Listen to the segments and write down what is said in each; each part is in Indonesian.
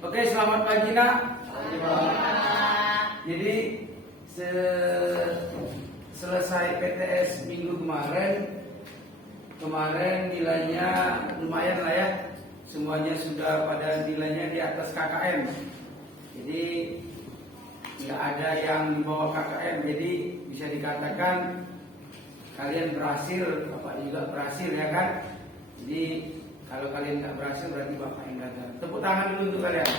Oke, selamat pagi nak. Jadi selesai PTS minggu kemarin nilainya lumayan lah ya. Semuanya sudah pada nilainya di atas KKM. Jadi nggak ada yang di bawah KKM. Jadi bisa dikatakan kalian berhasil, Bapak juga berhasil ya kan. Jadi kalau kalian nggak berhasil berarti Bapak yang gagal. Tepuk tangan dulu untuk kalian.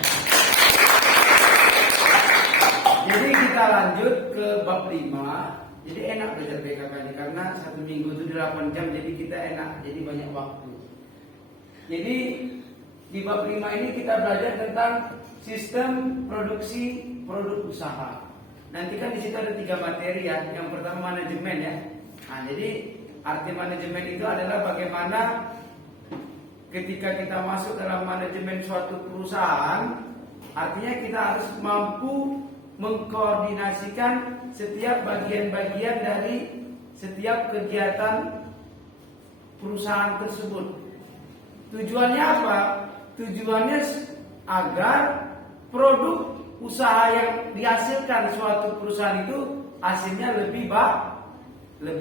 Jadi kita lanjut ke bab 5. Jadi enak belajar BKK ini karena 1 minggu itu 8 jam, jadi kita enak, jadi banyak waktu. Jadi di bab 5 ini kita belajar tentang sistem produksi produk usaha. Nanti kan di situ ada 3 materi ya. Yang pertama manajemen ya. Nah, jadi arti manajemen itu adalah bagaimana ketika kita masuk dalam manajemen suatu perusahaan, artinya kita harus mampu mengkoordinasikan setiap bagian-bagian dari setiap kegiatan perusahaan tersebut. Tujuannya apa? Tujuannya agar produk usaha yang dihasilkan suatu perusahaan itu hasilnya lebih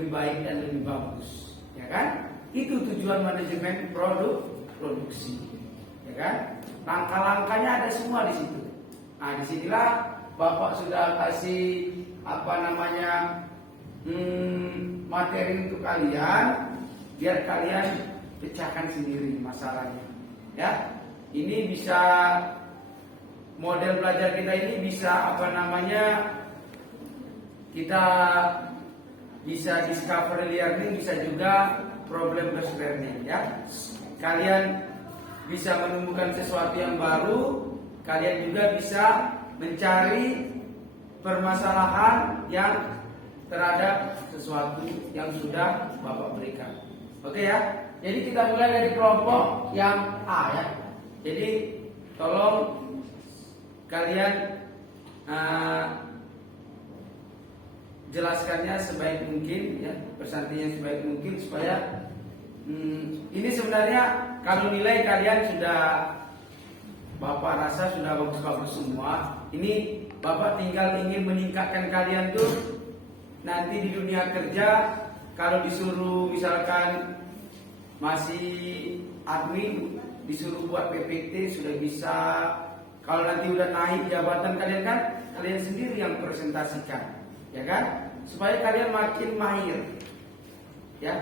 baik dan lebih bagus, ya kan? Itu tujuan manajemen produksi, ya kan? Langkah-langkahnya ada semua di situ. Nah, disinilah Bapak sudah kasih materi untuk kalian, biar kalian pecahkan sendiri masalahnya. Ya, ini bisa model belajar kita ini bisa kita bisa discovery learning, bisa juga problem based learning ya. Kalian bisa menemukan sesuatu yang baru, kalian juga bisa mencari permasalahan yang terhadap sesuatu yang sudah Bapak berikan. Oke ya. Jadi kita mulai dari kelompok yang A ya. Jadi tolong kalian jelaskannya sebaik mungkin ya, persantinya sebaik mungkin supaya ini sebenarnya kalau nilai kalian sudah Bapak rasa sudah bagus-bagus semua. Ini Bapak tinggal ingin meningkatkan kalian tuh nanti di dunia kerja. Kalau disuruh misalkan masih admin, disuruh buat PPT sudah bisa. Kalau nanti udah naik jabatan kalian kan kalian sendiri yang presentasikan, ya kan? Supaya kalian makin mahir. Ya.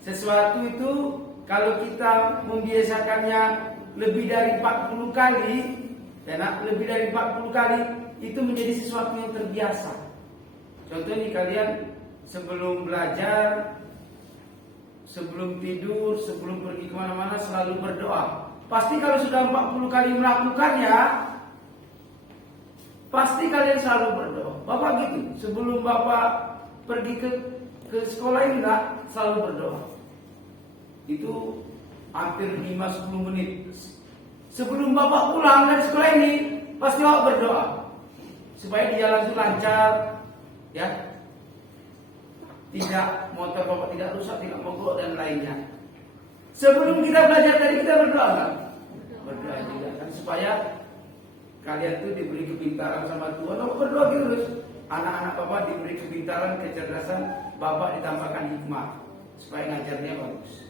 Sesuatu itu kalau kita membiasakannya lebih dari 40 kali, ya nak, lebih dari 40 kali itu menjadi sesuatu yang terbiasa. Contoh nih, kalian sebelum belajar, sebelum tidur, sebelum pergi kemana-mana selalu berdoa. Pasti kalau sudah 40 kali melakukannya, pasti kalian selalu berdoa. Bapak gitu, sebelum Bapak pergi ke sekolah ini enggak selalu berdoa. Itu hampir 5-10 menit. Sebelum Bapak pulang dari sekolah ini, pasti Bapak berdoa supaya di jalan itu lancar, ya. Tidak, motor Bapak tidak rusak, tidak mogok dan lainnya. Sebelum kita belajar tadi kita berdoa kan? Berdoa juga kan supaya kalian itu diberi kepintaran sama Tuhan. Bapak berdoa terus. Anak-anak Bapak diberi kepintaran, kecerdasan, Bapak ditambahkan hikmah supaya ngajarnya bagus.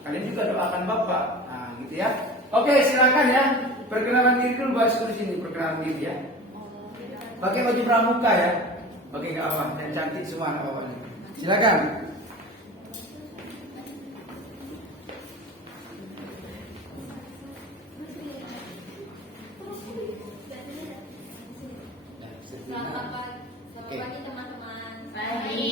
Kalian juga doakan Bapak. Nah, gitu ya. Oke, silakan ya. Perkenalan diri dulu, bahas di sini perkenalan diri ya. Pakai baju pramuka ya. Pakai kawan dan cantik semua anak Bapak. Silakan. Selamat pagi teman-teman. Pagi.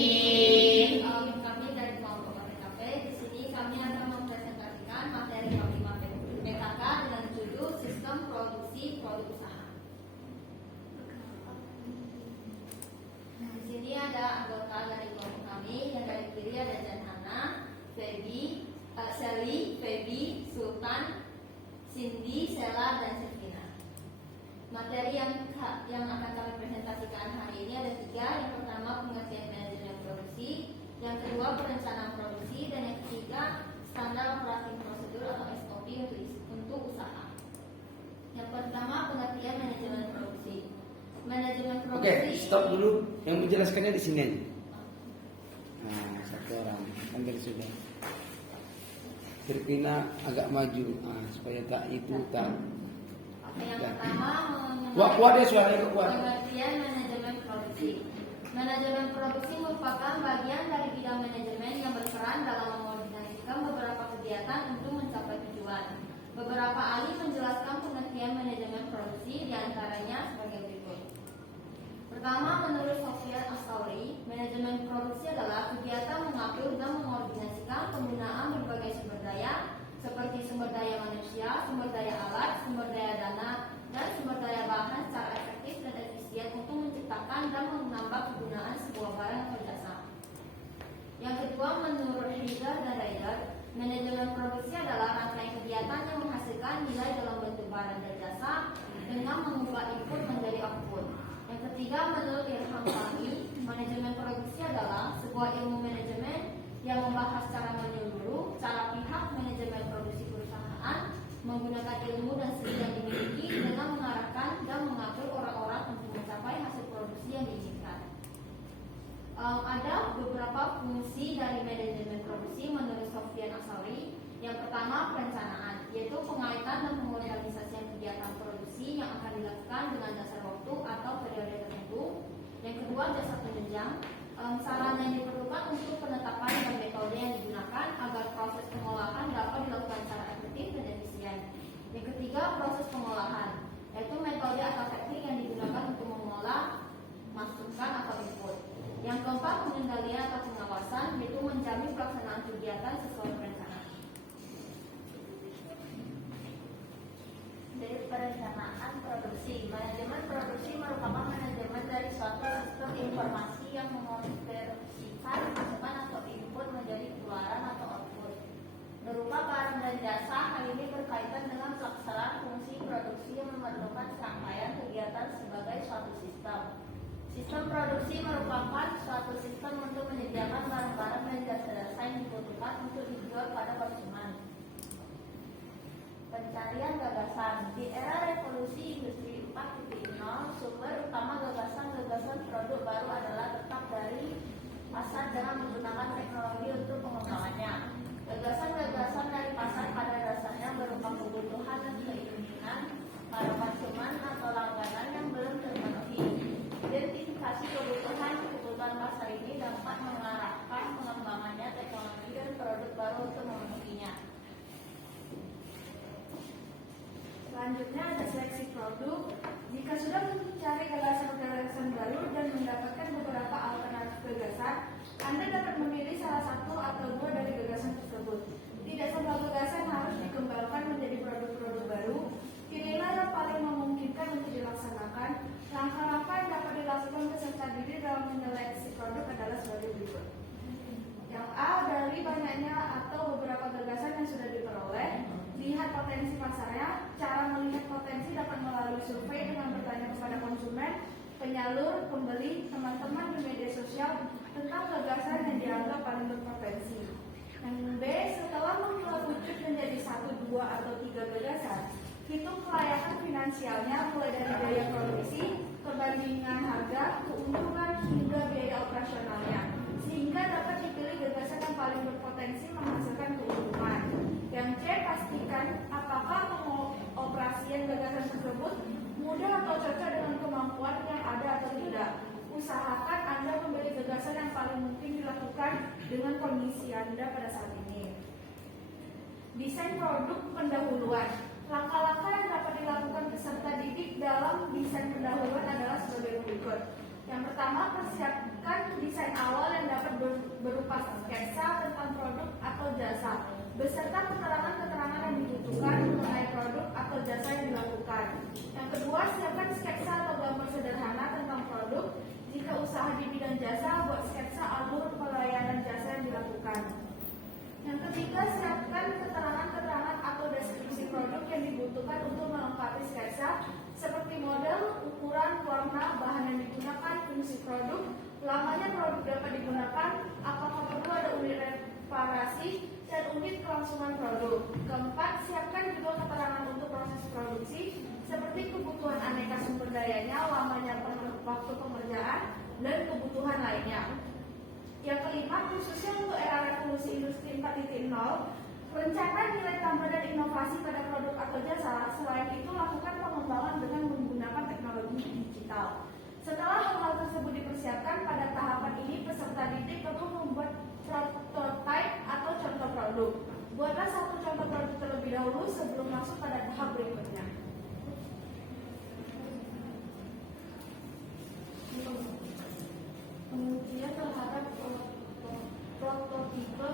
Kami dari kelompok PKP. Di sini kami akan mempresentasikan materi bab 5 PKK dengan judul Sistem Produksi Produk Usaha. Di sini ada anggota dari kelompok kami. Yang dari kiri ada Janhana, Sally, Feby, Sultan, Cindy, Sela, dan Sevina. Materi yang akan kami presentasikan hari ini ada 3. Yang pertama pengertian manajemen produksi, yang kedua perencanaan produksi, dan yang ketiga standar operating prosedur atau SOP untuk Oke, stop dulu. Yang menjelaskannya di sini aja. Nah, satu orang kan dari sudah. Sirpina agak maju, supaya tak itu tak. Oke, yang pertama Kuat ya suaranya kuat. pengertian manajemen produksi. Manajemen produksi merupakan bagian dari bidang manajemen yang berperan dalam mengkoordinasikan beberapa kegiatan untuk mencapai tujuan. Beberapa ahli menjelaskan pengertian manajemen produksi diantaranya sebagai berikut. Pertama, menurut Sofyan Asauri, manajemen produksi adalah kegiatan mengatur dan mengkoordinasikan penggunaan berbagai sumber daya seperti sumber daya manusia, sumber daya alat, sumber daya dana, dan sumber daya bahan secara efektif dan efisien untuk menciptakan dan menambah kegunaan sebuah barang atau jasa. Yang kedua, menurut Heider dan Ryder, manajemen produksi adalah rangkaian kegiatan yang menghasilkan nilai dalam bentuk barang dan jasa dengan mengubah input menjadi output. Yang ketiga, menurut Irham Fahmi, manajemen produksi adalah sebuah ilmu manajemen yang membahas cara menyeluruh, cara pihak manajemen produksi perusahaan menggunakan ilmu dan skill yang dimiliki dengan mengarahkan dan mengatur orang-orang untuk mencapai hasil produksi yang diinginkan. Ada beberapa fungsi dari manajemen produksi menurut Sofyan Asauri. Yang pertama, perencanaan, yaitu pengaitan dan pengorganisasian kegiatan produksi yang akan dilakukan dengan dasar waktu atau periode tertentu. Yang kedua, jasa penunjang, sarana yang diperlukan untuk penetapan dan metode yang digunakan agar proses pengolahan dapat dilakukan secara efektif dan efisien. Yang ketiga, proses pengolahan, yaitu metode atau teknik yang digunakan untuk mengolah masukan atau input. Yang keempat, pengendalian atau pengawasan, yaitu menjamin pelaksanaan kegiatan sesuai perencanaan. Dari perencanaan produksi, manajemen produksi merupakan manajemen dari suatu sistem informasi yang mengonversikan masukan atau input menjadi keluaran atau output berupa barang dan jasa. Hal ini berkaitan dengan pelaksanaan fungsi produksi yang memerlukan serangkaian kegiatan sebagai suatu sistem. Sistem produksi merupakan suatu sistem untuk menyediakan barang-barang dan jasa-jasa yang dibutuhkan untuk dijual pada konsumen. Pencarian gagasan. Di era revolusi industri 4.0, sumber utama gagasan-gagasan produk baru adalah tetap dari pasar dengan menggunakan teknologi untuk pengembangannya. Gagasan-gagasan dari pasar pada dasarnya berupa kebutuhan dan keinginan para konsumen atau langganan yang belum terpenuhi. Identifikasi kebutuhan pasar ini dapat mengarahkan pengembangannya teknologi dan produk baru untuk memenuhinya. Selanjutnya ada seleksi produk. Jika sudah mencari gagasan-gagasan baru dan mendapatkan beberapa alternatif gagasan, Anda dapat memilih salah satu atau dua dari gagasan tersebut. Tidak semua gagasan harus dikembangkan menjadi produk-produk baru. Pilihlah yang paling memungkinkan untuk dilaksanakan. Langkah-langkah yang dapat dilakukan peserta didik dalam menyeleksi produk adalah sebagai berikut. Yang A, dari banyaknya atau beberapa gagasan yang sudah diperoleh, lihat potensi pasarnya. Cara melihat potensi dapat melalui survei dengan bertanya kepada konsumen, penyalur, pembeli, teman-teman di media sosial tentang gagasan yang dianggap paling berpotensi. Yang B, setelah mengelola wujud menjadi 1, 2, atau 3 gagasan, hitung kelayakan finansialnya mulai dari biaya produksi, perbandingan harga, keuntungan, hingga biaya operasionalnya, sehingga dapat dipilih gagasan yang paling berpotensi menghasilkan keuntungan. Yang C, pastikan apakah pengoperasian gagasan tersebut mudah atau cocok dengan kemampuan yang ada atau tidak. Usahakan Anda membeli gagasan yang paling mungkin dilakukan dengan kondisi Anda pada saat ini. Desain produk pendahuluan. Langkah-langkah yang dapat dilakukan peserta didik dalam desain pendahuluan adalah sebagai berikut. Yang pertama, persiapkan desain awal yang dapat berupa sketsa tentang produk atau jasa, beserta keterangan-keterangan yang dibutuhkan mengenai produk atau jasa yang dilakukan. Yang kedua, siapkan sketsa atau gambar sederhana tentang produk. Jika usaha di bidang jasa, buat sketsa alur pelayanan jasa yang dilakukan. Yang ketiga, siapkan keterangan-keterangan atau deskripsi produk yang dibutuhkan untuk melengkapi sketsa, seperti model, ukuran, warna, bahan yang digunakan, fungsi produk, lamanya produk dapat digunakan, apakah perlu ada unit reparasi, dan unit kelangsungan produk. Keempat, siapkan juga keterangan untuk proses produksi, seperti kebutuhan aneka sumber dayanya, lamanya waktu pengerjaan, dan kebutuhan lainnya. Yang kelima, khususnya untuk era revolusi industri 4.0, rencana nilai tambah dan inovasi pada produk atau jasa. Selain itu, lakukan pengembangan dengan menggunakan teknologi digital. Setelah hal-hal tersebut dipersiapkan, pada tahapan ini peserta didik perlu membuat prototipe atau contoh produk. Buatlah satu contoh produk terlebih dahulu sebelum masuk pada tahap berikutnya. Pengujian terhadap prototipe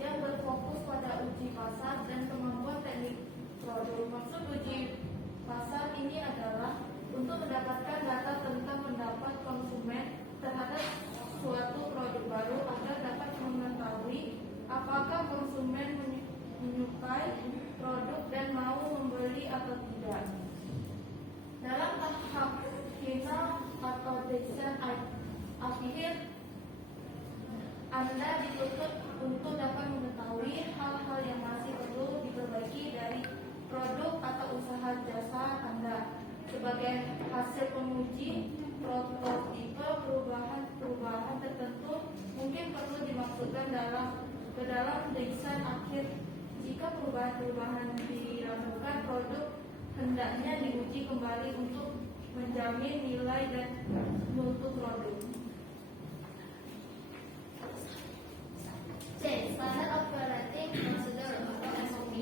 yang berfokus pada uji pasar dan kemampuan teknik produk. Maksud uji pasar ini adalah untuk mendapatkan data tentang pendapat konsumen terhadap suatu produk baru agar dapat mengetahui apakah konsumen menyukai produk dan mau membeli atau tidak. Dalam tahap final atau desain akhir, Anda dituntut untuk dapat mengetahui hal-hal yang masih perlu diperbaiki dari produk atau usaha jasa Anda. Sebagai hasil penguji prototipe, perubahan tertentu mungkin perlu dimasukkan ke dalam desain akhir. Jika perubahan-perubahan dilakukan, produk hendaknya diuji kembali untuk menjamin nilai dan mutu produk. C. Standard Operating Procedure atau SOP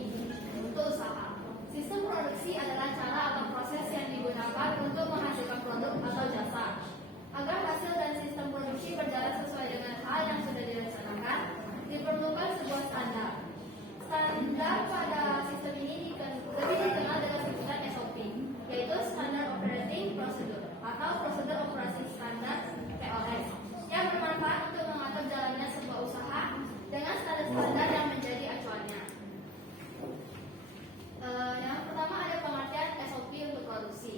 untuk usaha. Sistem produksi adalah cara atau proses yang digunakan untuk menghasilkan produk atau jasa. Agar hasil dan sistem produksi berjalan sesuai dengan hal yang sudah direncanakan, diperlukan sebuah standar. Standar pada sistem ini lebih dikenal dengan sebutan SOP, yaitu Standard Operating Procedure atau Prosedur Operasi Standar (POS), yang bermanfaat untuk mengatur jalannya sebuah usaha dengan standar-standar yang menjadi acuannya. Yang pertama ada pengertian SOP untuk produksi.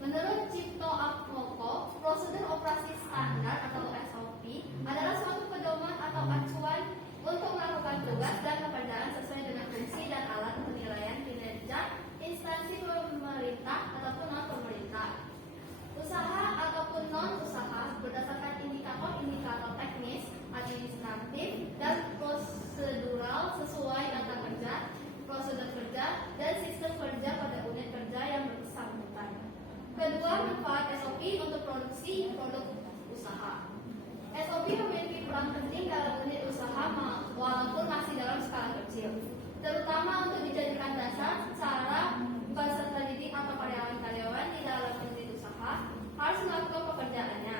Menurut Cipto Atmoko, prosedur operasi standar atau SOP adalah suatu pedoman atau acuan untuk melakukan tugas dan pekerjaan sesuai dengan fungsi dan alat penilaian kinerja instansi pemerintah ataupun non-pemerintah, usaha ataupun non-usaha berdasarkan indikator-indikator teknis, administratif, dan prosedural sesuai data kerja, prosedur kerja, dan sistem kerja pada unit kerja yang bersangkutan. Kedua, manfaat SOP untuk produksi produk usaha. SOP memiliki peran penting dalam unit usaha walaupun masih dalam skala kecil, terutama untuk dijadikan dasar cara peserta didik atau karyawan-karyawan di dalam unit usaha harus melakukan pekerjaannya.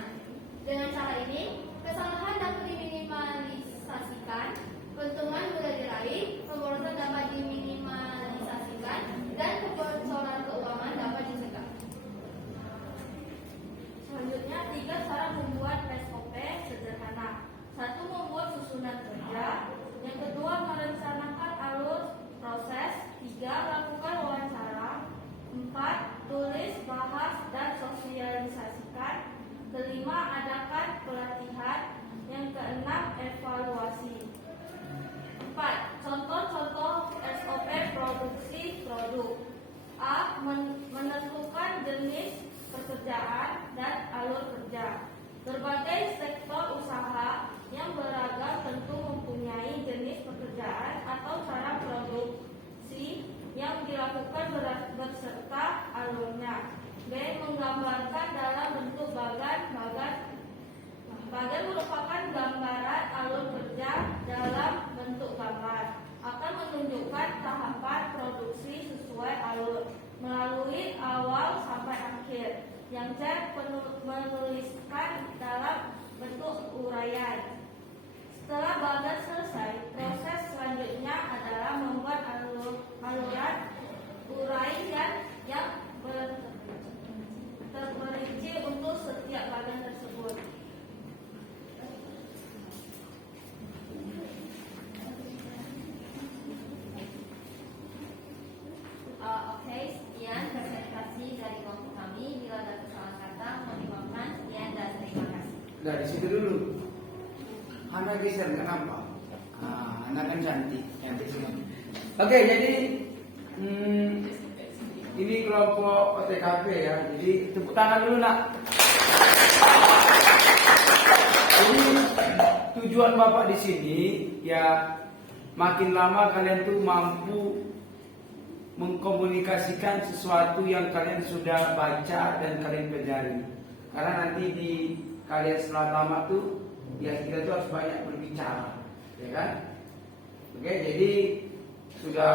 Dengan cara ini, kesalahan dapat diminimalisasikan, keuntungan mudah diraih, pemborosan dapat diminimalisasikan, dan kebocoran keuangan dapat dicegah. Selanjutnya, 3 cara membuat SOP sederhana. 1. Membuat susunan kerja. Yang kedua, merencanakan alur proses. 3. Lakukan wawancara. 4. Tulis, bahas, dan sosialisasikan. 5. Adakan pelatihan. Yang 6. Evaluasi. 4. Contoh-contoh SOP produksi produk. A. Menentukan jenis pekerjaan dan alur kerja. Berbagai sektor usaha yang beragam tentu mempunyai jenis pekerjaan atau cara produksi yang dilakukan berserta alurnya. B. Menggambarkan dalam bentuk bagan. Bagan merupakan gambaran alur kerja dalam bentuk gambar. Akan menunjukkan tahapan produksi sesuai alur melalui awal sampai akhir. Yang C. Menuliskan dalam bentuk uraian. Setelah bagan selesai, proses selanjutnya adalah membuat aluran uraian yang terperinci untuk setiap bagan tersebut. Oke, sekian presentasi dari kelompok kami. Bila ada kesalahan kata, mohon dimaafkan. Sekian dan terima kasih. Dari situ dulu. Anak geser kenapa? Anak kan cantik semua. Oke, jadi ini kelompok OTKP ya. Jadi tepuk tangan dulu nak. Jadi tujuan Bapak di sini ya makin lama kalian tuh mampu mengkomunikasikan sesuatu yang kalian sudah baca dan kalian pelajari. Karena nanti di kalian setelah tamat tuh ya kita tuh harus banyak berbicara, ya kan? Oke, jadi sudah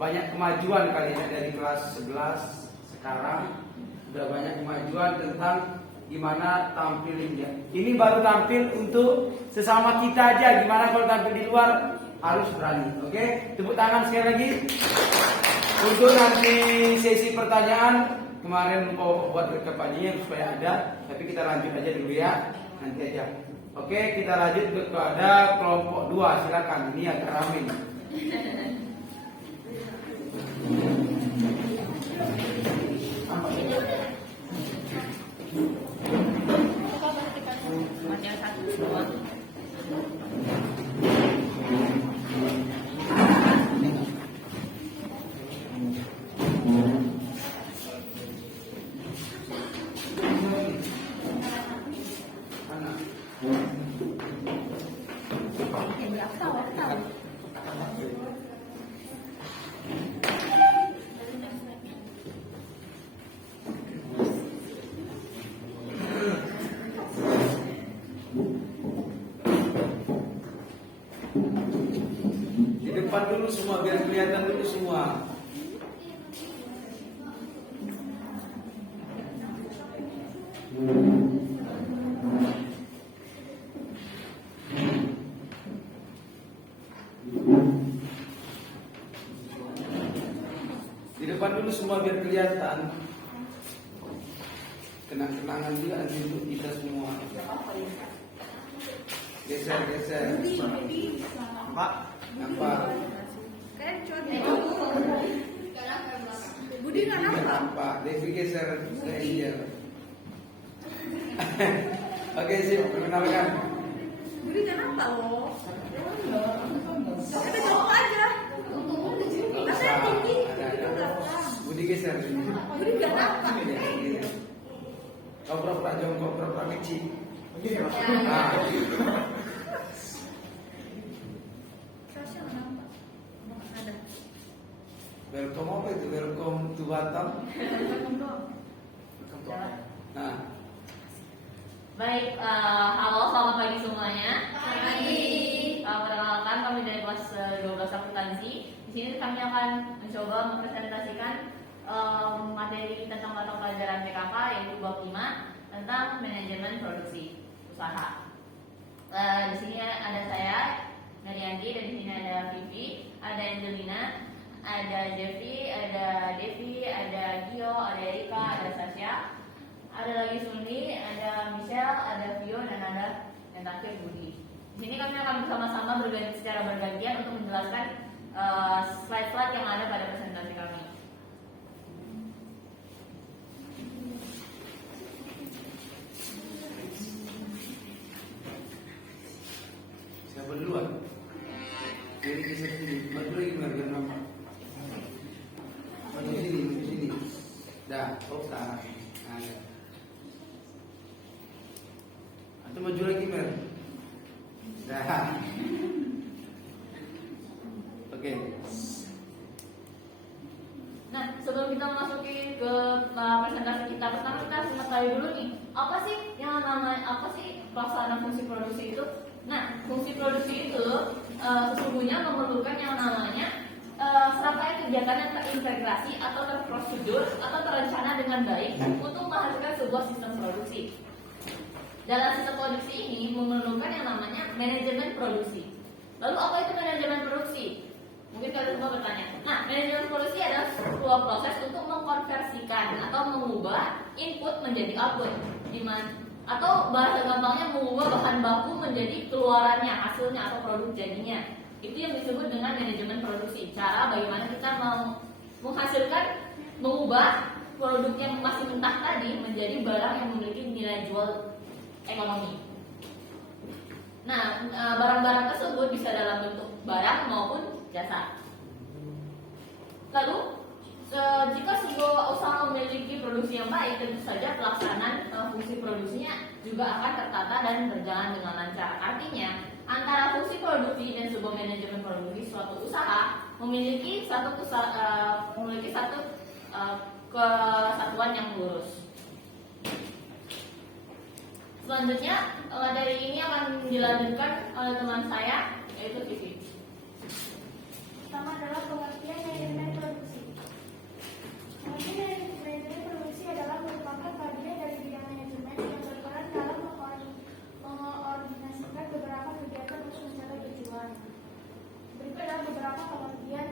banyak kemajuan kalian dari kelas 11 sekarang sudah banyak kemajuan tentang gimana tampilnya. Ini baru tampil untuk sesama kita aja. Gimana kalau tampil di luar harus berani. Oke, tepuk tangan sekali lagi. Untuk nanti sesi pertanyaan kemarin mau buat rekapannya supaya ada, tapi kita lanjut aja dulu ya, nanti aja. Oke, kita lanjut kepada kelompok 2. Silakan, ini agak ramai. Di depan dulu semua biar kelihatan dulu semua. Di depan dulu semua biar kelihatan. Kenang-kenangan juga nanti untuk kita semua. Geser. Pak, nampak? Kayak Budi nggak nampak. Nampak. Devi geser ke Angel. Oke, sip. Perkenalkan. Budi nggak nampak loh. Kita jawab aja. Saya tinggi. Ada. Budi geser. Budi nggak nampak. Kau pura-pura jongkok, pura-pura kecil. Ya. Ah. Sasha nggak nampak. Ada. Welcome apa itu? Welcome to Batam. Nah, Baik, halo, selamat pagi semuanya. Perkenalkan kami dari kelas 12 akuntansi. Di sini kami akan mencoba mempresentasikan materi tentang mata pelajaran PKK yaitu bab 5 tentang manajemen produksi usaha. Di sini ada saya, Mariandi, dan di sini ada Vivi, ada Angelina, ada Jeffy, ada Devi, ada Gio, ada Erika, ada Sasha, ada lagi Sundi, ada Michelle, ada Vio, dan ada yang terakhir Budi. Di sini kami akan bersama-sama secara bergantian untuk menjelaskan slide-slide yang ada pada presentasi kami. siapa duluan? Dari geser sini. Maju lagi biar nampak. Maju sini. Dah, salah. Nah, ya. Atau maju lagi Mer. Dah. Oke. Nah, sebelum kita memasuki ke presentasi kita, pertama kita harus mengetahui dulu nih, apa sih pelaksanaan fungsi produksi itu? Nah, fungsi produksi itu sesungguhnya memerlukan yang namanya serangkaian kegiatan yang terintegrasi atau terprosedur atau terencana dengan baik untuk menghasilkan sebuah sistem produksi. Dalam sistem produksi ini memerlukan yang namanya manajemen produksi. Lalu apa itu manajemen produksi? Mungkin kalian semua bertanya. Nah, manajemen produksi adalah sebuah proses untuk mengkonversikan atau mengubah input menjadi output, atau bahasa gampangnya mengubah bahan baku menjadi keluarannya, hasilnya atau produk jadinya. Itu yang disebut dengan manajemen produksi. Cara bagaimana kita mau menghasilkan, mengubah produk yang masih mentah tadi menjadi barang yang memiliki nilai jual ekonomi. Nah, barang-barang tersebut bisa dalam bentuk barang maupun jasa. Lalu, Jika sebuah usaha memiliki produksi yang baik, tentu saja pelaksanaan fungsi produksinya juga akan tertata dan berjalan dengan lancar. Artinya, antara fungsi produksi dan sebuah manajemen produksi suatu usaha memiliki satu kesatuan yang lurus. Selanjutnya dari ini akan dilanjutkan oleh teman saya, yaitu Vivi. Pertama adalah pengertian manajemen produksi. Manajemen produksi adalah merupakan bagian dari bidang manajemen yang berperan dalam mengkoordinasikan beberapa kegiatan untuk mencapai tujuan. Berikut adalah beberapa pengertian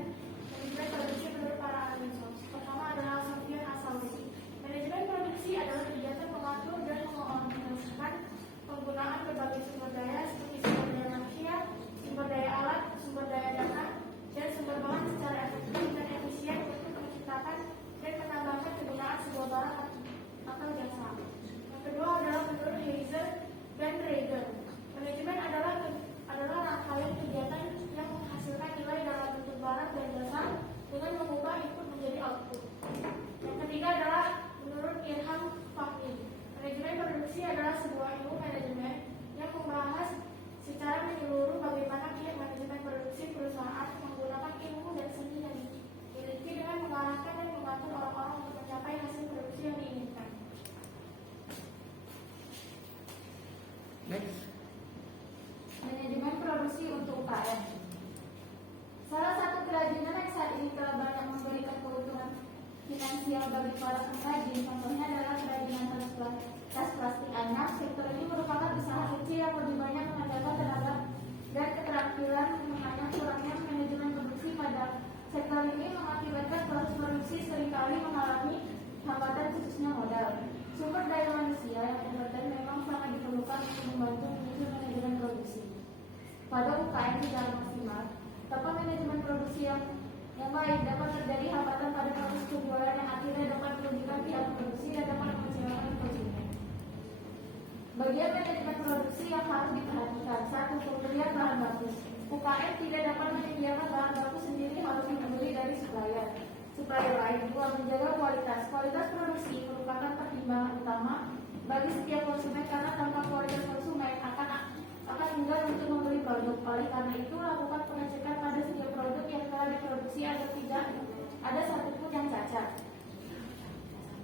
manajemen produksi menurut para ahli. Pertama adalah Sofyan Asawi. Manajemen produksi adalah kegiatan mengatur dan mengkoordinasikan penggunaan berbagai sumber daya seperti sumber daya manusia, sumber daya alat, sumber daya data, dan sumber bahan secara efektif dan efisien untuk menciptakan dan menambahkan kegunaan sebuah barang atau jasa. Yang kedua adalah menurut Heiser dan Rager. Manajemen adalah rangkaian kegiatan yang menghasilkan nilai dalam bentuk barang dan jasa dengan mengubah input menjadi output. Yang ketiga adalah menurut Irham Fahmi. Manajemen produksi adalah sebuah ilmu manajemen yang membahas secara menyeluruh bagaimana pihak manajemen produksi perusahaan menggunakan ilmu dan seni yang dimiliki dengan mengarahkan dan mengatur orang-orang untuk mencapai hasil produksi yang diinginkan. Next. Manajemen produksi untuk UKM. Salah satu kerajinan yang saat ini telah banyak memberikan keuntungan finansial bagi para pengrajin, contohnya adalah kerajinan tas plastik anak. Sektor ini merupakan usaha kecil yang lebih banyak mengandalkan tenaga dan keterampilan, makanya kurangnya manajemen produksi pada sektor ini mengakibatkan proses produksi seringkali mengalami hambatan, khususnya modal. Sumber daya manusia yang kompeten memang sangat diperlukan untuk membantu menyusun manajemen produksi. Pada UKM secara maksimal, tanpa manajemen produksi yang baik dapat terjadi hambatan pada proses penjualan yang akhirnya dapat merugikan pihak produksi dan dapat mengecewakan konsumen. Bagian manajemen produksi yang harus diperhatikan: 1. Pembelian bahan baku. UKM tidak dapat menyediakan bahan baku sendiri, harus membeli dari supplier lain. 2. Menjaga kualitas. Kualitas produksi merupakan pertimbangan utama bagi setiap konsumen karena tanpa kualitas konsumen akan enggan untuk membeli produk. Oleh karena itu, lakukan pengecekan pada setiap produk yang telah diproduksi agar tidak ada satupun yang cacat.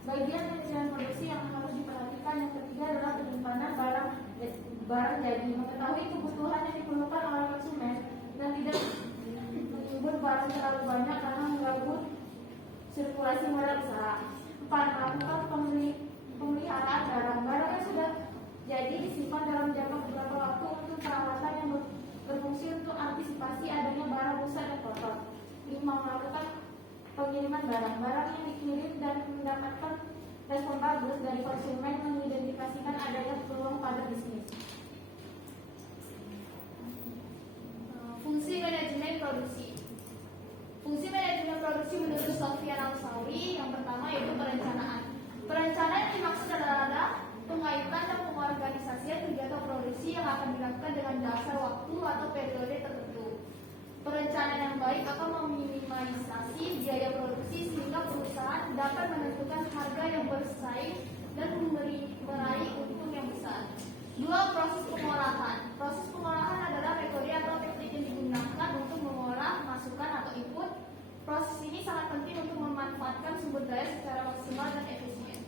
Bagian manajemen produksi yang harus diperhatikan yang ketiga adalah penyimpanan barang jadi. Mengetahui kebutuhan yang diperlukan oleh konsumen dan tidak menimbun barang terlalu banyak karena mengganggu sirkulasi modal usaha. 4. Melakukan pemeliharaan barang. Barang yang sudah jadi disimpan dalam jangka beberapa waktu untuk perawatan yang berfungsi untuk antisipasi adanya barang rusak dan kotor. 5. Melakukan pengiriman barang. Barang yang dikirim dan mendapatkan respon bagus dari konsumen mengidentifikasikan adanya peluang pada bisnis. Fungsi manajemen produksi. Fungsi manajemen produksi menurut Sofyan Al-Sauri yang pertama yaitu perencanaan. Perencanaan yang dimaksud adalah pengaitan dan pengorganisasian kegiatan produksi yang akan dilakukan dengan dasar waktu atau periode tertentu. Perencanaan yang baik akan meminimalisasi biaya produksi sehingga perusahaan dapat menentukan harga yang bersaing dan meraih untung yang besar. 2. Proses pengolahan. Proses pengolahan adalah metode atau teknik yang digunakan untuk mengolah masukan atau input. Proses ini sangat penting untuk memanfaatkan sumber daya secara maksimal dan efisien.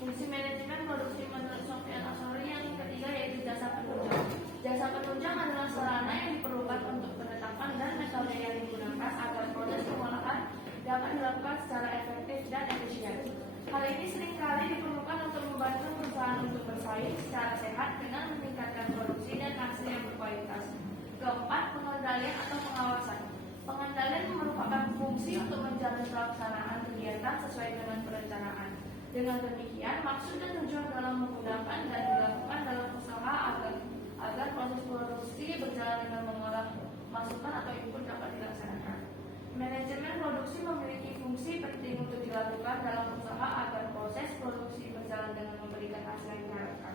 Fungsi manajemen produksi menurut Sofyan Al-Sauri yang ketiga yaitu jasa penunjang. Jasa penunjang adalah sarana yang diperlukan untuk penetapan dan metode yang digunakan agar proses pengolahan dapat dilakukan secara efektif dan efisien. Hal ini seringkali diperlukan untuk membantu perusahaan untuk bersaing secara sehat dengan meningkatkan produksi dan hasil yang berkualitas. 4. Pengendalian atau pengawasan. Pengendalian merupakan fungsi untuk menjamin pelaksanaan kegiatan sesuai dengan perencanaan. Dengan demikian, maksud dan tujuan dalam menggunakan dan dilakukan dalam usaha agar proses produksi berjalan dengan mengolah masukan atau input dapat dilaksanakan. Manajemen produksi memiliki fungsi penting untuk dilakukan dalam usaha agar proses produksi berjalan dengan memberikan hasil yang diharapkan.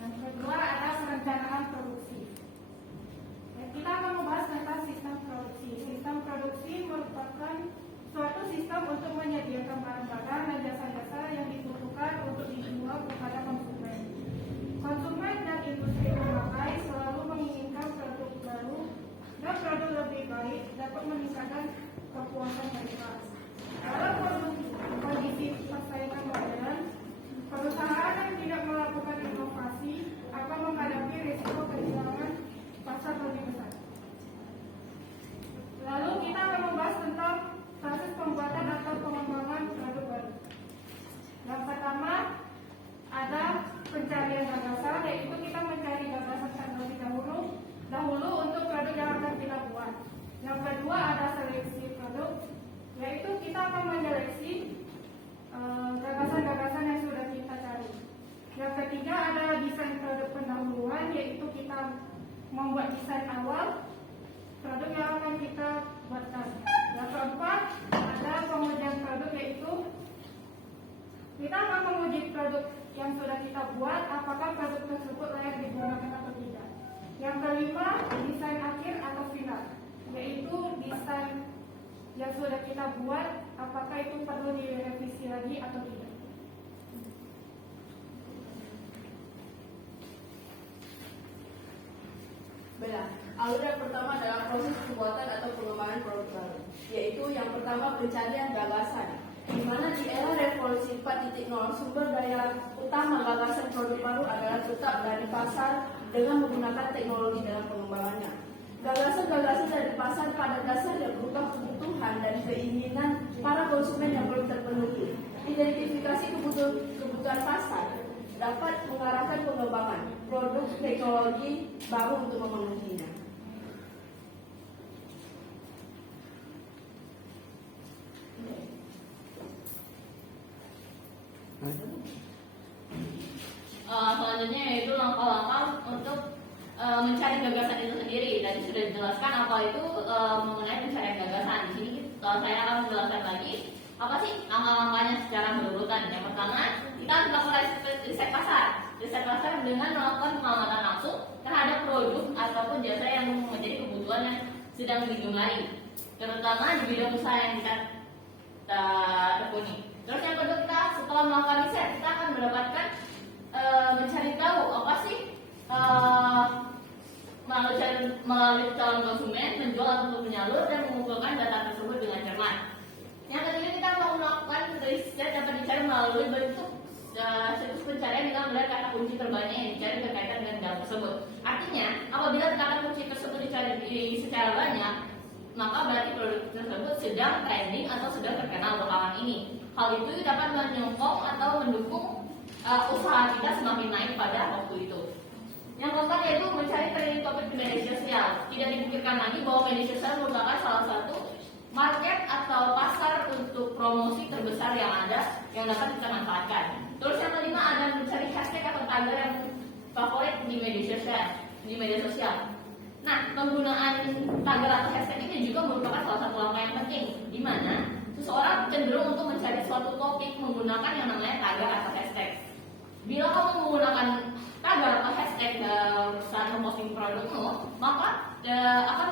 Yang kedua adalah perencanaan produksi. Kita akan membahas tentang sistem produksi. Sistem produksi membuat desain awal produk yang akan kita buatkan. Yang keempat, ada pengujian produk, yaitu kita akan menguji produk yang sudah kita buat, apakah produk tersebut layak digunakan atau tidak. Yang kelima, desain akhir atau final, yaitu desain yang sudah kita buat, apakah itu perlu direvisi lagi atau tidak. Benar. Alur yang pertama adalah proses pembuatan atau pengembangan produk baru, yaitu yang pertama pencarian gagasan, di mana di era revolusi 4.0 sumber daya utama gagasan produk baru adalah tetap dari pasar dengan menggunakan teknologi dalam pengembangannya. Gagasan-gagasan dari pasar pada dasarnya berupa kebutuhan dan keinginan para konsumen yang belum terpenuhi. Identifikasi kebutuhan pasar dapat mengarahkan pengembangan produk teknologi baru untuk memenuhinya. Selanjutnya yaitu langkah-langkah untuk mencari gagasan itu sendiri. Tadi sudah dijelaskan apa itu mengenai pencarian gagasan. Di sini saya akan menjelaskan lagi apa sih langkah-langkahnya secara berurutan. Yang pertama, kita harus melakukan riset pasar. Riset pasar dengan melakukan pengamatan langsung terhadap produk ataupun jasa yang menjadi kebutuhan yang sedang digemari, terutama di bidang usaha yang kita tekuni. Terus yang kedua, kita setelah melakukan riset, kita akan mendapatkan mencari tahu apa sih melalui calon konsumen, penjual atau penyalur, dan mengumpulkan data tersebut dengan cermat. Yang ketiga, kita mau melakukan riset dapat dicari melalui bentuk situs pencarian dengan melihat kata kunci terbanyak yang dicari berkaitan dengan data tersebut. Artinya, apabila kata kunci tersebut dicari secara banyak, maka berarti produk tersebut sedang trending atau sedang terkenal belakangan ini. Hal itu dapat menyokong atau mendukung usaha kita semakin naik pada waktu itu. Yang keempat yaitu mencari trending topik di media sosial. Tidak dipikirkan lagi bahwa media sosial merupakan salah satu market atau pasar untuk promosi terbesar yang ada yang dapat kita manfaatkan. Terus yang kelima, ada mencari hashtag atau tagar yang favorit di media sosial. Nah, penggunaan tagar atau hashtag ini juga merupakan salah satu langkah yang penting, di mana seseorang cenderung untuk mencari suatu topik menggunakan yang namanya tagar atau hashtag. Bila kamu menggunakan tagar atau hashtag saat memposting produkmu, maka akan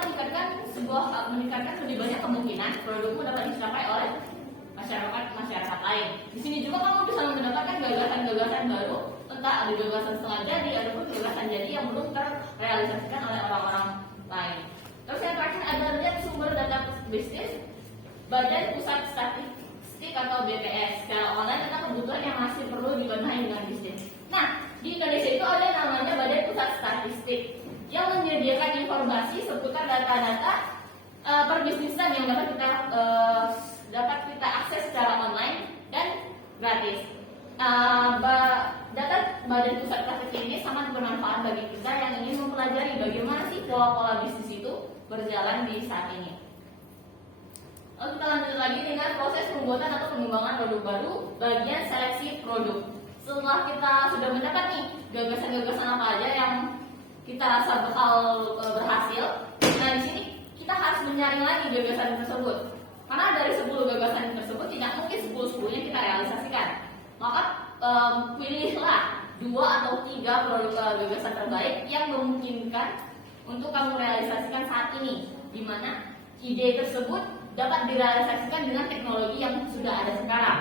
meningkatkan lebih banyak kemungkinan produkmu dapat dicapai oleh masyarakat lain. Di sini juga kamu bisa mendapatkan gagasan-gagasan baru, entah ada gagasan setengah jadi ataupun gagasan jadi yang belum terrealisasikan oleh orang-orang lain. Terus yang terakhir ada lihat sumber data bisnis, Badan Pusat Statistik atau BPS secara online tentang kebutuhan yang masih perlu dibenahi dengan bisnis. Nah, di Indonesia itu ada namanya Badan Pusat Statistik yang menyediakan informasi seputar data-data perbisnisan yang dapat kita akses secara online dan gratis. Data Badan Pusat Statistik ini sangat bermanfaat bagi kita yang ingin mempelajari bagaimana sih pola-pola bisnis itu berjalan di saat ini. Lalu kita lanjut lagi dengan proses pembuatan atau pengembangan produk baru, bagian seleksi produk. Setelah kita sudah mendapat nih gagasan-gagasan apa aja yang kita rasa bakal berhasil, nah di sini kita harus menyaring lagi gagasan tersebut. Karena dari 10 gagasan tersebut tidak mungkin 10-10-nya kita realisasikan. Maka pilihlah 2 atau 3 produk gagasan terbaik yang memungkinkan untuk kamu realisasikan saat ini, di mana ide tersebut dapat direalisasikan dengan teknologi yang sudah ada sekarang.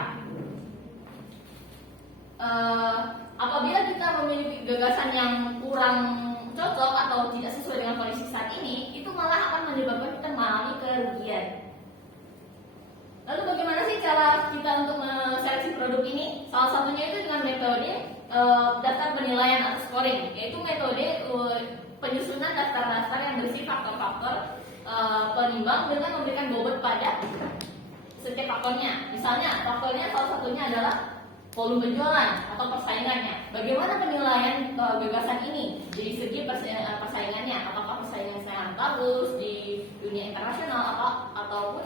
Apabila kita memiliki gagasan yang kurang cocok atau tidak sesuai dengan kondisi saat ini, itu malah akan menyebabkan kita mengalami kerugian. Lalu bagaimana sih cara kita untuk menseleksi produk ini? Salah satunya itu dengan metode daftar penilaian atau scoring, yaitu metode penyusunan daftar-daftar yang berisi faktor-faktor penimbang dengan memberikan bobot pada setiap faktornya. Misalnya faktornya salah satunya adalah volume penjualan atau persaingannya. Bagaimana penilaian gagasan ini dari segi persaingannya? Apakah persaingan sangat bagus di dunia internasional ataupun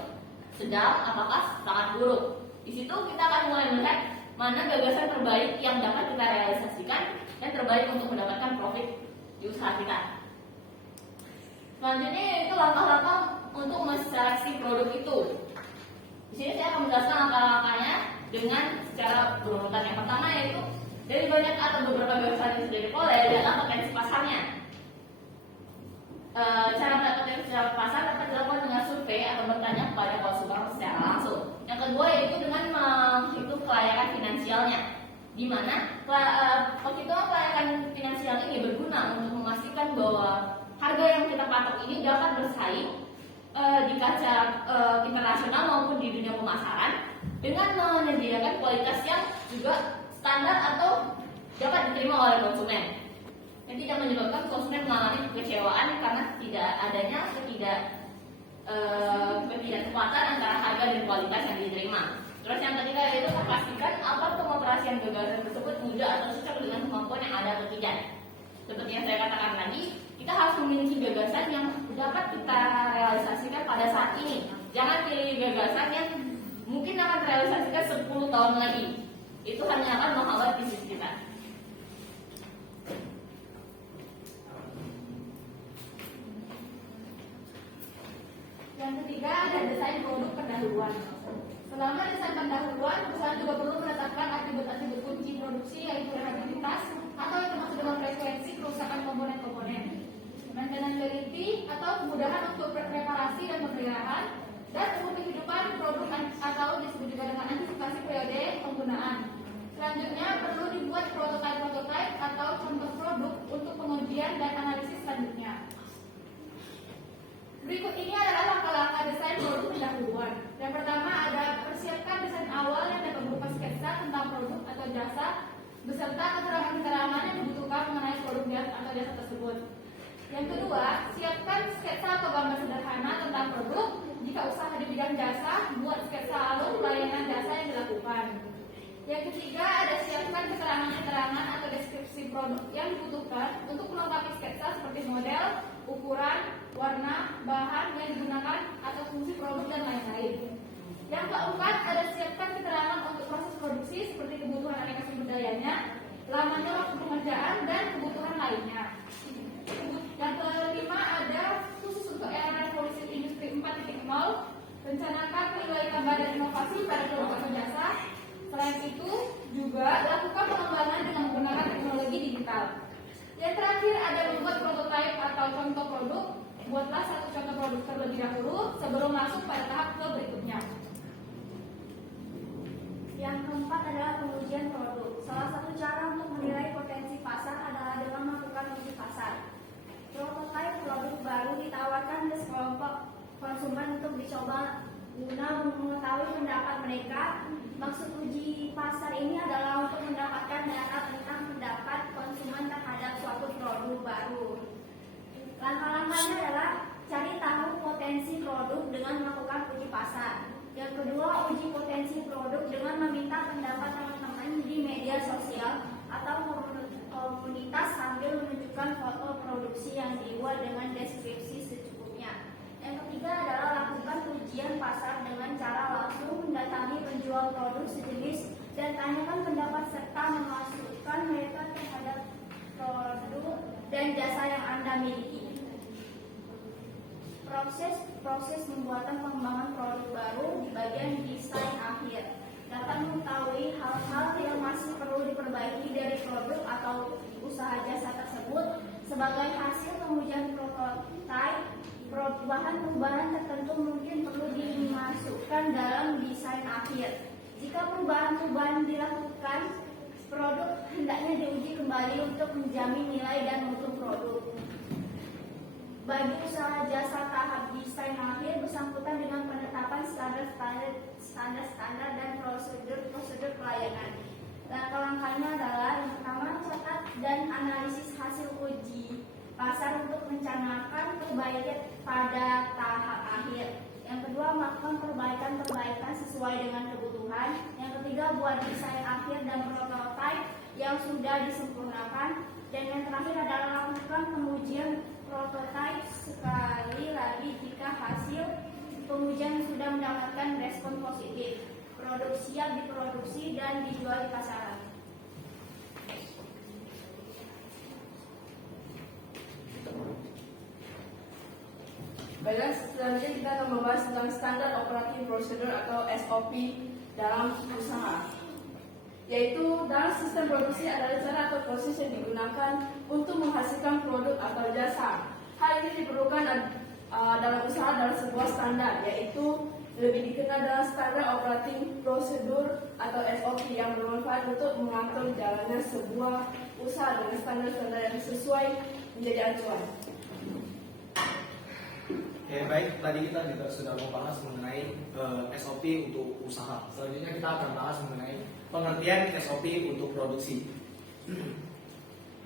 sedang, apakah sangat buruk? Di situ kita akan mulai melihat mana gagasan terbaik yang dapat kita realisasikan dan terbaik untuk mendapatkan profit di usaha kita. Selanjutnya yaitu langkah-langkah untuk menseleksi produk itu. Di sini saya akan menjelaskan langkah-langkahnya dengan secara berurutan. Yang pertama yaitu dari banyak atau beberapa gagasan yang sudah diperoleh adalah potensi pasarnya. Cara mendapatkan secara pasar dapat dilakukan dengan survei atau bertanya kepada konsumen secara langsung. Yang kedua yaitu dengan menghitung kelayakan finansialnya, di mana penghitungan kelayakan finansial ini berguna untuk memastikan bahwa harga yang kita patok ini dapat bersaing di kaca internasional maupun di dunia pemasaran dengan menyediakan kualitas yang juga standar atau dapat diterima oleh konsumen, yang tidak menyebabkan konsumen mengalami kekecewaan karena tidak adanya ketidaktepatan antara harga dan kualitas yang diterima. Terus yang ketiga yaitu memastikan apakah pengoperasian gagasan tersebut mudah atau cocok dengan kemampuan yang ada atau tidak. Seperti yang saya katakan tadi, kita harus memiliki gagasan yang dapat kita realisasikan pada saat ini. Jangan pilih gagasan yang mungkin akan terrealisasikan 10 tahun lagi. Itu hanya akan menghambat bisnis kita. Yang ketiga ada desain produk pendahuluan. Selama desain pendahuluan, perusahaan juga perlu menetapkan atribut-atribut kunci produksi yaitu reliabilitas atau yang termasuk dalam frekuensi kerusakan komponen-komponen, maintainability atau kemudahan untuk reparasi dan pemeliharaan, dan umur kehidupan produk atau disebut juga dengan antisipasi periode penggunaan. Selanjutnya perlu dibuat prototipe atau contoh produk untuk pengujian dan analisis selanjutnya. Berikut ini adalah langkah-langkah desain produk pendahuluan. Yang pertama ada persiapkan desain awal yang dapat berupa sketsa tentang produk atau jasa beserta keterangan-keterangan yang dibutuhkan mengenai produk atau jasa tersebut. Yang kedua, siapkan sketsa atau gambar sederhana tentang produk. Jika usaha di bidang jasa, buat sketsa alur pelayanan jasa yang dilakukan. Yang ketiga, ada siapkan keterangan-keterangan atau deskripsi produk yang dibutuhkan untuk melengkapi sketsa seperti model, ukuran, warna, bahan yang digunakan atau fungsi produk dan lain-lain. Yang keempat, ada siapkan keterangan untuk proses produksi seperti kebutuhan aneka sumber dayanya, lamanya waktu pengerjaan, dan kebutuhan lainnya. Yang kelima, ada khusus untuk era revolusi industri 4.0, rencanakan nilai tambah dan inovasi pada produk atau jasa. Selain itu, juga lakukan pengembangan dengan menggunakan teknologi digital. Yang terakhir ada membuat prototipe atau contoh produk. Buatlah satu contoh produk terlebih dahulu sebelum masuk pada tahap ke berikutnya. Yang keempat adalah pengujian produk. Salah satu cara untuk menilai potensi pasar adalah dengan melakukan uji pasar. Prototipe produk baru ditawarkan ke sekelompok konsumen untuk dicoba guna mengetahui pendapat mereka. Maksud uji pasar ini adalah untuk mendapatkan data tentang pendapat konsumen terhadap suatu produk baru. Langkah-langkahnya adalah cari tahu potensi produk dengan melakukan uji pasar. Yang kedua, uji potensi produk dengan meminta pendapat teman-teman di media sosial atau komunitas sambil menunjukkan foto produksi yang dibuat dengan deskripsi secukupnya. Yang ketiga adalah lakukan ujian pasar dengan cara langsung mendatangi penjual produk sejenis dan tanyakan pendapat serta memasukkan mereka terhadap produk dan jasa yang Anda miliki. Proses pembuatan pengembangan produk baru di bagian desain akhir dapat mengetahui hal-hal yang masih perlu diperbaiki dari produk atau usaha jasa tersebut. Sebagai hasil pengujian prototipe, perubahan-perubahan tertentu mungkin perlu dimasukkan dalam desain akhir. Jika perubahan-perubahan dilakukan, produk hendaknya diuji kembali untuk menjamin nilai dan mutu produk. Bagi usaha jasa tahap desain akhir bersangkutan dengan penetapan standar dan prosedur pelayanan. Langkah-langkahnya adalah yang pertama, catat dan analisis hasil uji pasar untuk mencanangkan perbaikan pada tahap akhir. Yang kedua, melakukan perbaikan-perbaikan sesuai dengan kebutuhan. Yang ketiga, buat desain akhir dan prototipe yang sudah disempurnakan. Dan yang terakhir adalah lakukan pengujian prototipe sekali lagi jika hasil pengujian sudah mendapatkan respon positif. Produk siap diproduksi dan dijual di pasaran. Baiklah, selanjutnya kita akan membahas tentang standar operating procedure atau SOP dalam usaha. Yaitu dalam sistem produksi adalah cara atau proses yang digunakan untuk menghasilkan produk atau jasa. Hal ini diperlukan dalam usaha dalam sebuah standar, yaitu lebih dikenal dalam standar operating procedure atau SOP yang bermanfaat untuk mengatur jalannya sebuah usaha dengan standar-standar yang sesuai menjadi acuan. Oke, baik, tadi kita juga sudah membahas mengenai SOP untuk usaha. Selanjutnya kita akan bahas mengenai pengertian SOP untuk produksi.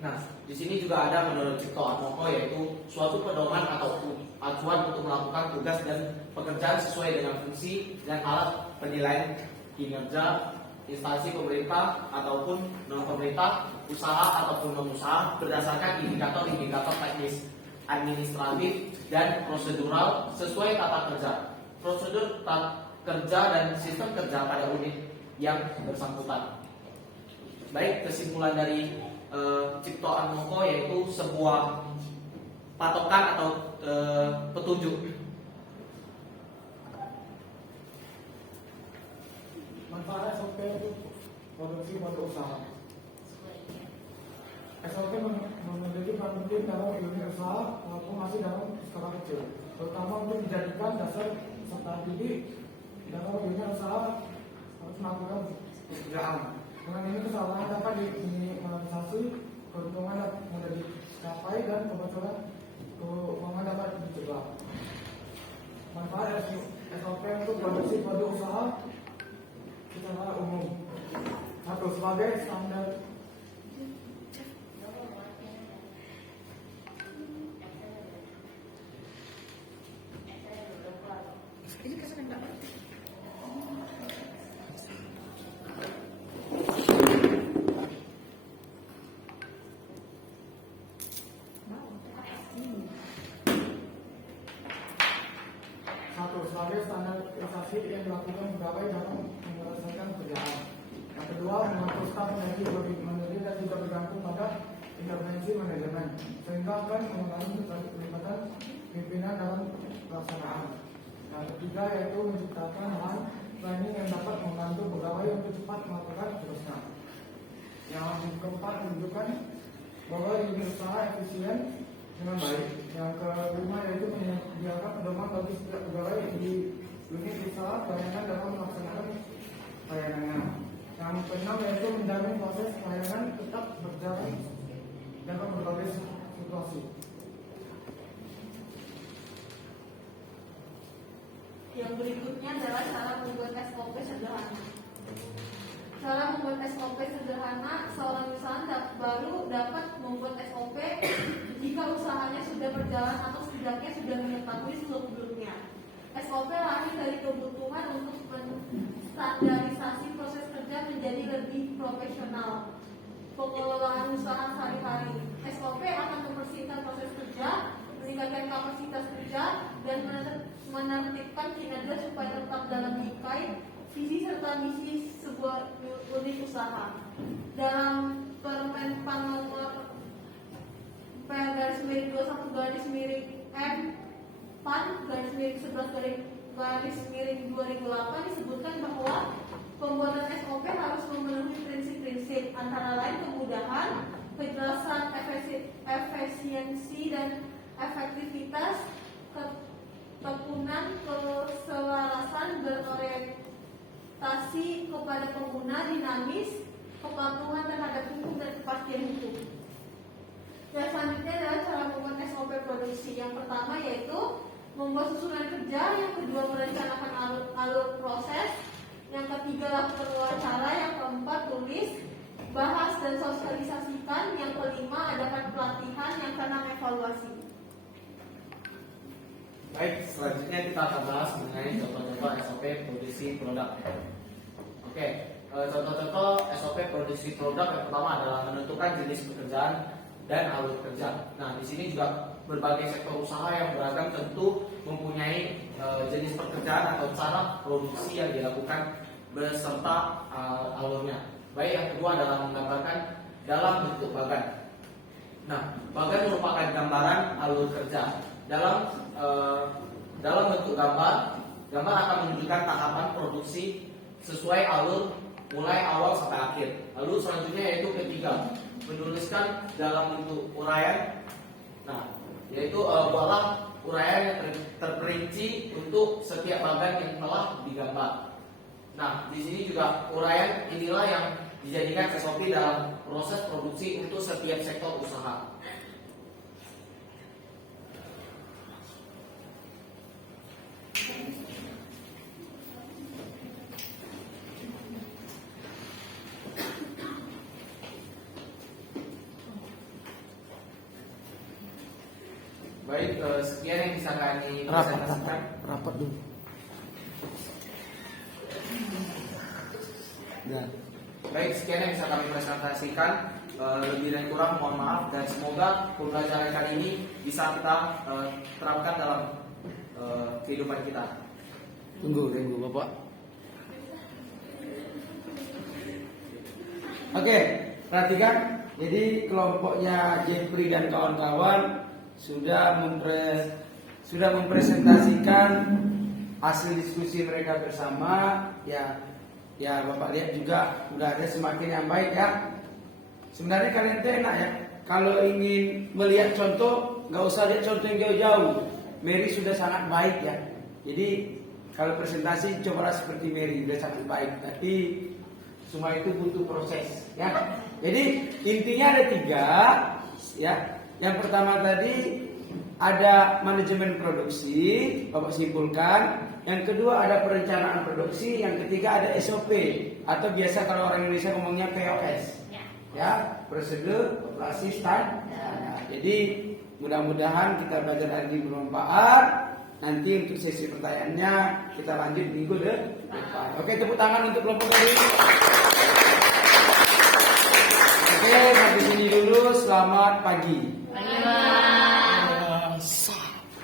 Nah, di sini juga ada menurut Cipto Atmoko, yaitu suatu pedoman atau acuan untuk melakukan tugas dan pekerjaan sesuai dengan fungsi dan alat penilaian kinerja instansi pemerintah ataupun non pemerintah, usaha ataupun non usaha berdasarkan indikator-indikator teknis, administratif dan prosedural sesuai tata kerja, prosedur tata kerja dan sistem kerja pada unit yang bersangkutan. Baik, kesimpulan dari Cipto Atmoko yaitu sebuah patokan atau petunjuk. Manfaat SOP untuk produksi pada usaha. SOP memiliki peran penting dalam dunia usaha walaupun masih dalam skala kecil, terutama untuk dijadikan dasar serta didik dalam dunia usaha harus melakukan pekerjaan. Dengan ini kesalahan dapat diminimalisasi, keuntungan mudah dicapai dan kebocoran keuangan dapat dicegah. Manfaat SOP untuk produksi produk usaha secara umum. Satu, sebagai standar sebagai standarisasi yang dilakukan pegawai dalam menyelesaikan pekerjaan. Yang kedua, mengatur staf menjadi lebih mandiri dan juga bergantung pada intervensi manajemen, sehingga akan mengurangi keterlibatan pimpinan dalam pelaksanaan. Yang ketiga yaitu menciptakan lahan training yang dapat membantu pegawai untuk cepat melakukan tugasnya. Yang keempat, menunjukkan bahwa unit usaha efisien dengan baik. Yang kelima yaitu menyediakan pedoman bagi setiap pegawai di unit usaha pelayanan dalam melaksanakan pelayanannya. Yang keenam yaitu menjamin proses pelayanan tetap berjalan dalam berbagai situasi. Yang berikutnya adalah cara membuat SOP sederhana. Cara membuat SOP sederhana, seorang usaha baru dapat membuat SOP jika usahanya sudah berjalan atau setidaknya sudah mengetahui seluk-beluknya. SOP lahir dari kebutuhan untuk menstandarisasi proses kerja menjadi lebih profesional. Pengelolaan usaha sehari-hari. SOP akan mempersingkat proses kerja, meningkatkan kapasitas kerja, dan menertibkan kinerja supaya tetap dalam bingkai visi serta misi sebuah unit usaha. Dalam Permenpan nomor P/21/M PAN/11/2008 disebutkan bahwa pembuatan SOP harus memenuhi prinsip-prinsip antara lain kemudahan, kejelasan, efisiensi dan efektivitas, ketekunan, keselarasan, berorientasi kepada pengguna, dinamis, kepatuhan terhadap hukum dan kepastian hukum. Yang selanjutnya adalah cara membuat SOP produksi. Yang pertama yaitu membuat susunan kerja, yang kedua merencanakan alur proses, yang ketiga lakukan wawancara, yang keempat tulis, bahas dan sosialisasikan, yang kelima adakan pelatihan, yang keenam evaluasi. Baik, selanjutnya kita akan bahas mengenai contoh-contoh SOP produksi produk. Oke, contoh-contoh SOP produksi produk yang pertama adalah menentukan jenis pekerjaan dan alur kerja. Nah, di sini juga berbagai sektor usaha yang beragam tentu mempunyai jenis pekerjaan atau cara produksi yang dilakukan beserta alurnya. Baik, yang kedua adalah menggambarkan dalam bentuk bagan. Nah, bagan merupakan gambaran alur kerja. dalam bentuk gambar akan menunjukkan tahapan produksi sesuai alur mulai awal sampai akhir. Lalu selanjutnya yaitu ketiga, menuliskan dalam bentuk uraian. Nah, yaitu buatlah uraian yang terperinci untuk setiap bagian yang telah digambar. Nah, di sini juga uraian inilah yang dijadikan SOP dalam proses produksi untuk setiap sektor usaha. Baik, sekian yang bisa kami presentasikan. Rapat dulu. Ya. Baik, sekian yang bisa kami presentasikan. Lebih dan kurang mohon maaf, dan semoga pembelajaran kali ini bisa kita terapkan dalam kehidupan kita. Tunggu Bapak. Oke, perhatikan. Jadi kelompoknya Jeffrey dan kawan-kawan sudah mempresentasikan hasil diskusi mereka bersama. Ya Bapak lihat juga udah ada semakin yang baik ya. Sebenarnya kalian tuh enak ya. Kalau ingin melihat contoh, nggak usah lihat contoh yang jauh-jauh. Mary sudah sangat baik ya. Jadi kalau presentasi cobalah seperti Mary, sudah sangat baik. Tapi semua itu butuh proses ya. Jadi intinya ada 3 ya. Yang pertama tadi ada manajemen produksi, Bapak simpulkan. Yang kedua ada perencanaan produksi. Yang ketiga ada SOP atau biasa kalau orang Indonesia ngomongnya POS. Ya, prosedur operasi standar. Jadi mudah-mudahan kita belajar hari ini bermanfaat. Nanti untuk sesi pertanyaannya kita lanjut minggu depan. Oke, tepuk tangan untuk kelompok ini. Oke, sampai sini dulu. Selamat pagi. Bye.